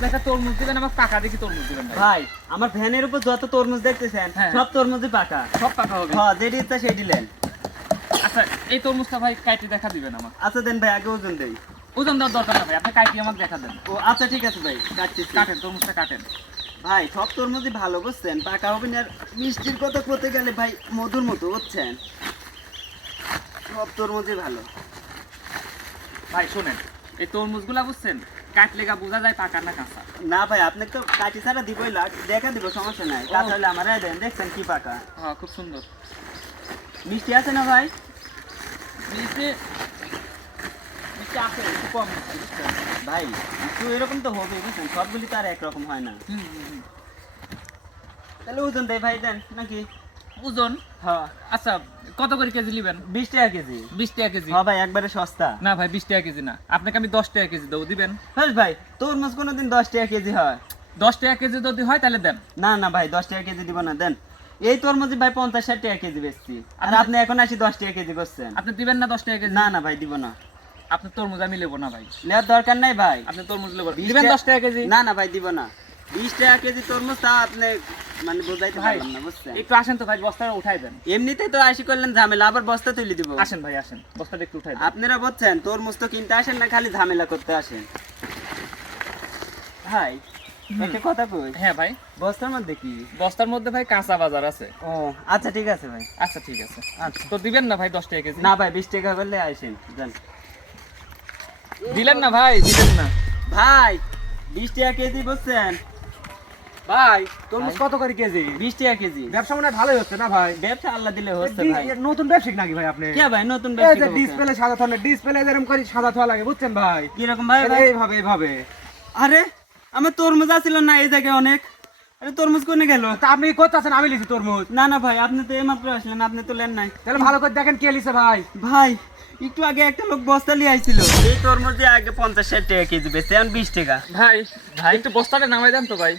আপনি একটা তরমুজ দিবেন আমার পাকা দেখি তরমুজ দিবেন ভাই। ভাই আমার ভ্যানের উপর যত তরমুজ দেখতেছেন হ্যাঁ। সব তরমুজই পাকা। সব পাকা হবে। হ্যাঁ যেটি ইচ্ছা সেটি নেন আচ্ছা এই তরমুজটা ভাই কাইটে দেখা দিবেন আমার আচ্ছা দেন ভাই আগে ওজন দেই। ওজন দেওয়ার দরকার না ভাই আপনি কাইটে আমাকে দেখা দেন। ও আচ্ছা ঠিক আছে ভাই কাটতেছি কাটেন তরমুজটা কাটেন। ভাই সব তরমুজই ভালো বুঝছেন? পাকা হবে না আর মিষ্টির কথা করতে গেলে ভাই মধুর মতো বুঝছেন? সব তরমুজই ভালো। ভাই শোনেন এই তরমুজগুলা বুঝছেন? কাটলে গা বোঝা যায় পাকা না কাঁচা। না ভাই আপনি তো কাটি ছাড়া দিবই লাগ দেখা দিব সমস্যা নাই। কাঁচা হলে আমার দেন দেখছেন কি পাকা? হ্যাঁ খুব সুন্দর। মিষ্টি আছে না ভাই? মিষ্টি মিষ্টি আছে একটু কম মিষ্টি, ভাই একটু এরকম তো হবে বুঝছেন? সবগুলি তো আর একরকম হয় না। তাহলে ওজন দেয় ভাই দেন নাকি? ওজন? হ্যাঁ। আচ্ছা কত করে কেজি নেবেন? বিশ টাকা কেজি। বিশ টাকা কেজি? হ্যাঁ ভাই একবারে সস্তা। না ভাই বিশ টাকা কেজি না। আপনাকে আমি দশ টাকা কেজি দেবো দিবেন? হ্যাঁ ভাই তরমুজ কোনোদিন দশ টাকা কেজি হয়। দশ টাকা কেজি যদি হয় তাহলে দেন। না না ভাই দশ টাকা কেজি দিব না দেন। এই তরমুজ ভাই পঞ্চাশ ষাট টাকা কেজি বেচছি। আর আপনি- এখন আসি দশ টাকা কেজি করছেন। আপনি দিবেন না দশ টাকা কেজি? না না ভাই দিব না। আপনি তরমুজ আমি নেব না ভাই। নেওয়ার দরকার নাই ভাই। আপনি তরমুজ নেব। দিবেন দশ টাকা কেজি? না না ভাই দিব না। বিশ টাকা কেজি তরমুজ তা আপনি মানে বোঝাইতে ভাই পারলাম না বুঝছেন? একটু আসেন তো ভাই বস্তাটা উঠাই দেন। এমনিতেই তো আসি করলেন ঝামেলা আবার বস্তা তুলে দিব। আসেন ভাই আসেন বস্তাটা একটু উঠাই দেন। আপনারা বুঝছেন তরমুজ তো কিনতে আসেন না খালি ঝামেলা করতে আসেন। ভাই একটা কথা কই? হ্যাঁ ভাই। বস্তার মধ্যে কি? বস্তার মধ্যে ভাই কাঁচা বাজার আছে। ও আচ্ছা ঠিক আছে ভাই। আচ্ছা ঠিক আছে। আচ্ছা। তো দিবেন না ভাই দশ টাকা কেজি? না ভাই বিশ টাকা করলে আসেন যান। দিলেন না ভাই দিলেন না। ভাই বিশ টাকা কেজি বুঝছেন ভাই তরমুজ কত করে কেজি? বিশ টাকা কেজি। ব্যবসা মনে হয় ভালোই হচ্ছে না ভাই? ব্যবসা আল্লাহ দিলে হচ্ছে ভাই। নতুন ব্যবসায়িক নাকি ভাই আপনি? কে ভাই নতুন ব্যবসা ডিসপ্লে সাদা ডিসপ্লে যেরকম করে সাদা থোয়া লাগে বুঝছেন ভাই? কীরকম ভাই এইভাবে এইভাবে। আরে আমার তরমুজ আছিল না এই জায়গায় অনেক। আরে তরমুজ কোনে গেল? তা আপনি করতেছেন আমি লিখি তরমুজ। না না ভাই আপনি তো এইমাত্র আসলেন আপনি তো লেন নাই। তাহলে ভালো করে দেখেন কে লিছে ভাই। ভাই একটু আগে একটা লোক বস্তা নিয়ে আইছিল। এই তরমুজ দিয়ে আগে পঞ্চাশ ষাট টাকা কেজি বেচছে এখন বিশ টাকা। ভাই ভাই একটু বস্তাটা নামাই দেন তো ভাই।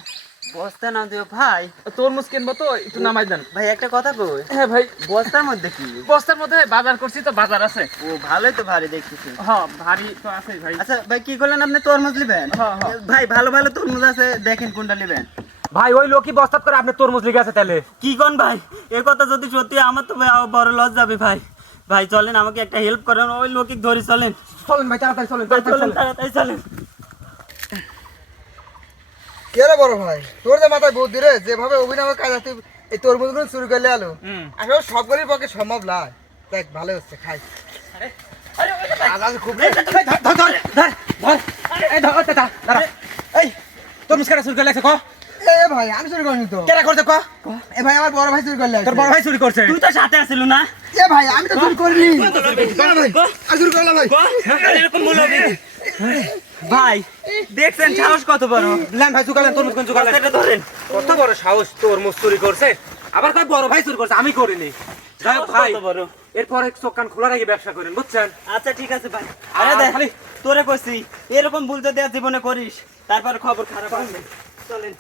বস্তা না দিও ভাই। তরমুজ কিনবো তো একটু নামাই দেন। ভাই একটা কথা কই? হ্যাঁ ভাই। বস্তার মধ্যে কি? বস্তার মধ্যে বাজার করছি তো বাজার আছে। ও ভালোই তো ভারী দেখতেছি হ্যাঁ ভারী তো আছে ভাই। আচ্ছা ভাই কি করলেন আপনি? তরমুজ নেবেন? হ্যাঁ, হ্যাঁ। ভাই ভালো ভালো তরমুজ আছে দেখেন কোনটা নেবেন। ভাই ওই লোকই বস্তাত করে আপনি তরমুজ লিখে আছে তাহলে। কি কোন ভাই? এ কথা যদি সত্যি আমার তো ভাই বড় লস যাবে ভাই। ভাই চলেন আমাকে একটা হেল্প করেন ওই লোকিক ধরে চলেন। চলেন ভাই তাড়াতাড়ি চলেন ভাই তাড়াতাড়ি চলেন চলেন। তাড়াতাড়ি চলেন। কে রে বড় ভাই? তোর যে মাথায় বুদ্ধি রে যেভাবে অভিনয় কাজ তুই এই তরমুজগুলো শুরু করলে আলো। হুম। আসলে সবগুলির পক্ষে সম্ভব নয় দেখ ভালো হচ্ছে খাই। আছে তরমুজ কেটে চুরি করে লাগছে ক? এ ভাই আমি চুরি করিনি তো। কেটে করছে ক? এ ভাই আমার বড় ভাই চুরি করলে তোর বড় ভাই চুরি করছে। তুই তো সাথে না? এ ভাই আমি তো চুরি করিনি। বড় ভাই আমি চুরি করলাম ভাই। এরকম বলবি। ভাই দেখছেন সাহস কত বড়? লেন ভাই চুকালেন তরমুজ কোন চুকালেন? এটা ধরেন। কত বড় সাহস তরমুজ চুরি করছে। আবার কয় বড় ভাই চুরি করছে আমি করিনি। যাই এক ভাই কত বড়? এরপরে চোখ খোলা রাখি ব্যবসা করেন বুঝছেন? আচ্ছা ঠিক আছে ভাই। আরে দেখ তোরে কইছি এরকম ভুল যদি জীবনে করিস তারপর খবর খারাপ হবে। চলেন।